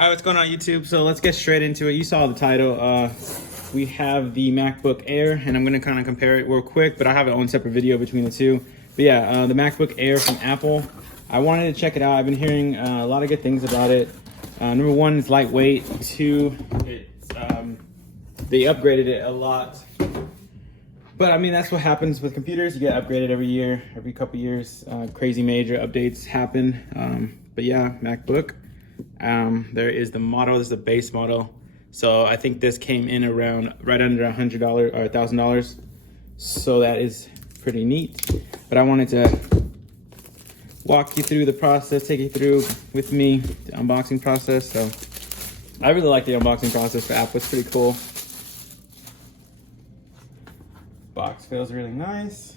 All right, what's going on YouTube? So let's get straight into it. You saw the title. We have the MacBook Air, and I'm gonna kind of compare it real quick, but I have my own separate video between the two. But yeah, the MacBook Air from Apple. I wanted to check it out. I've been hearing a lot of good things about it. Number one, it's lightweight. Two, it's, they upgraded it a lot. But I mean, that's what happens with computers. You get upgraded every year, every couple years. Crazy major updates happen. But yeah, MacBook. There is the model. This is the base model. So I think this came in around right under $100 or $1,000. So that is pretty neat. But I wanted to walk you through the process, take you through with me the unboxing process. So I really like the unboxing process for Apple. It's pretty cool. Box feels really nice.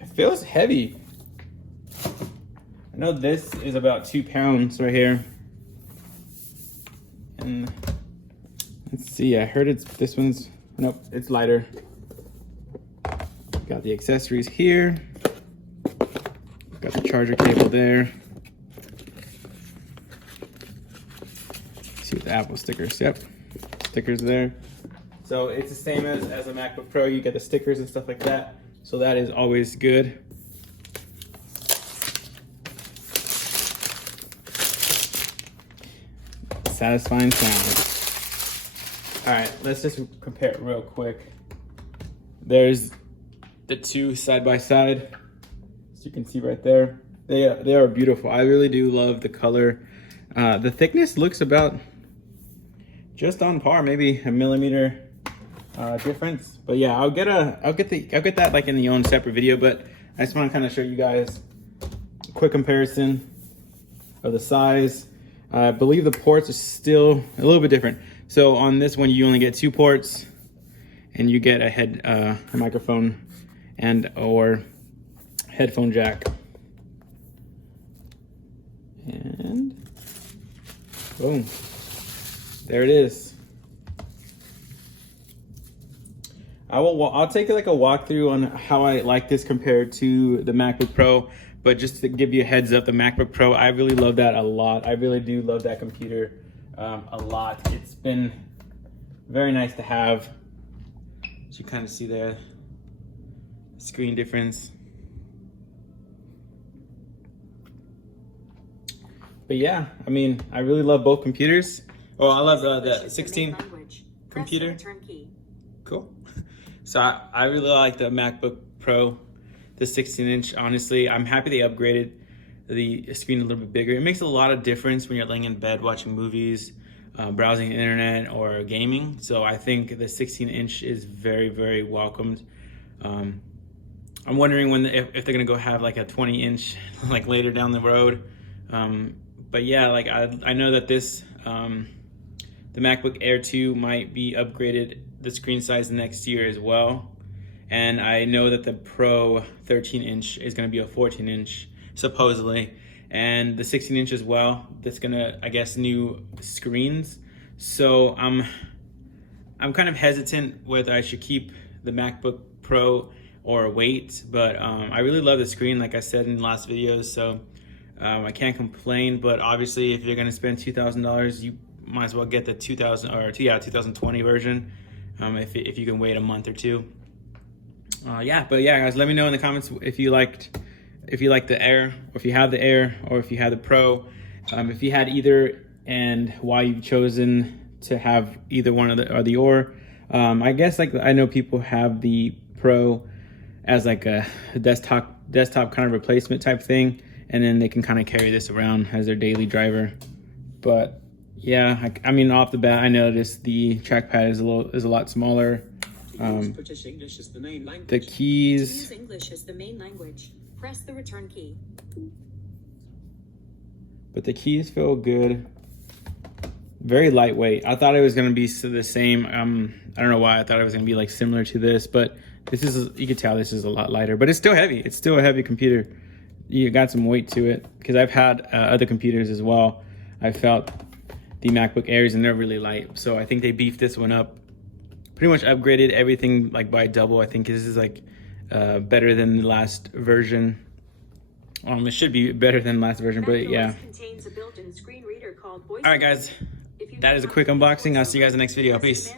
It feels heavy. I know this is about 2 pounds right here. And let's see, I heard this one's, nope, it's lighter. Got the accessories here. Got the charger cable there. See the Apple stickers, yep. Stickers there. So it's the same as a MacBook Pro. You get the stickers and stuff like that. So that is always good. Satisfying sound. All right, let's just compare it real quick. There's the two side by side, as you can see right there. They are beautiful. I really do love the color. The thickness looks about just on par, maybe a millimeter difference. But yeah, I'll get that like in the own separate video. But I just want to kind of show you guys a quick comparison of the size. I believe the ports are still a little bit different. So on this one, you only get 2 ports, and you get a microphone and or headphone jack. And boom, there it is. I'll take like a walkthrough on how I like this compared to the MacBook Pro. But just to give you a heads up, the MacBook Pro, I really love that a lot. I really do love that computer a lot. It's been very nice to have. As you kind of see there, screen difference. But yeah, I mean, I really love both computers. Oh, I love the 16 computer. Cool. So I really like the MacBook Pro. The 16-inch, honestly, I'm happy they upgraded the screen a little bit bigger. It makes a lot of difference when you're laying in bed watching movies, browsing the internet, or gaming. So I think the 16-inch is very, very welcomed. I'm wondering if they're gonna go have like a 20-inch like later down the road. But yeah, like I know that this the MacBook Air 2 might be upgraded the screen size next year as well. And I know that the Pro 13-inch is going to be a 14-inch, supposedly. And the 16-inch as well, that's going to, I guess, new screens. So I'm kind of hesitant whether I should keep the MacBook Pro or wait. But I really love the screen, like I said in the last videos. So I can't complain. But obviously, if you're going to spend $2,000, you might as well get the 2020 version if you can wait a month or two. Yeah, but yeah, guys, let me know in the comments if you liked the Air, or if you have the Air, or if you have the Pro, if you had either, and why you've chosen to have either one of the I guess like I know people have the Pro as like a desktop kind of replacement type thing, and then they can kind of carry this around as their daily driver. But yeah, I mean, off the bat, I noticed the trackpad is a lot smaller. British English is the main language. The keys. Use English as the main language. Press the return key. But the keys feel good. Very lightweight. I thought it was gonna be the same. I don't know why I thought it was gonna be like similar to this, but this is, you can tell this is a lot lighter. But it's still heavy. It's still a heavy computer. You got some weight to it, because I've had other computers as well. I felt the MacBook Airs and they're really light. So I think they beefed this one up. Pretty much upgraded everything like by double. I think this is like better than the last version. It should be better than the last version, but yeah. Contains a built-in screen reader called Voice. All right, guys. That is a quick unboxing. I'll see you guys in the next video. Peace.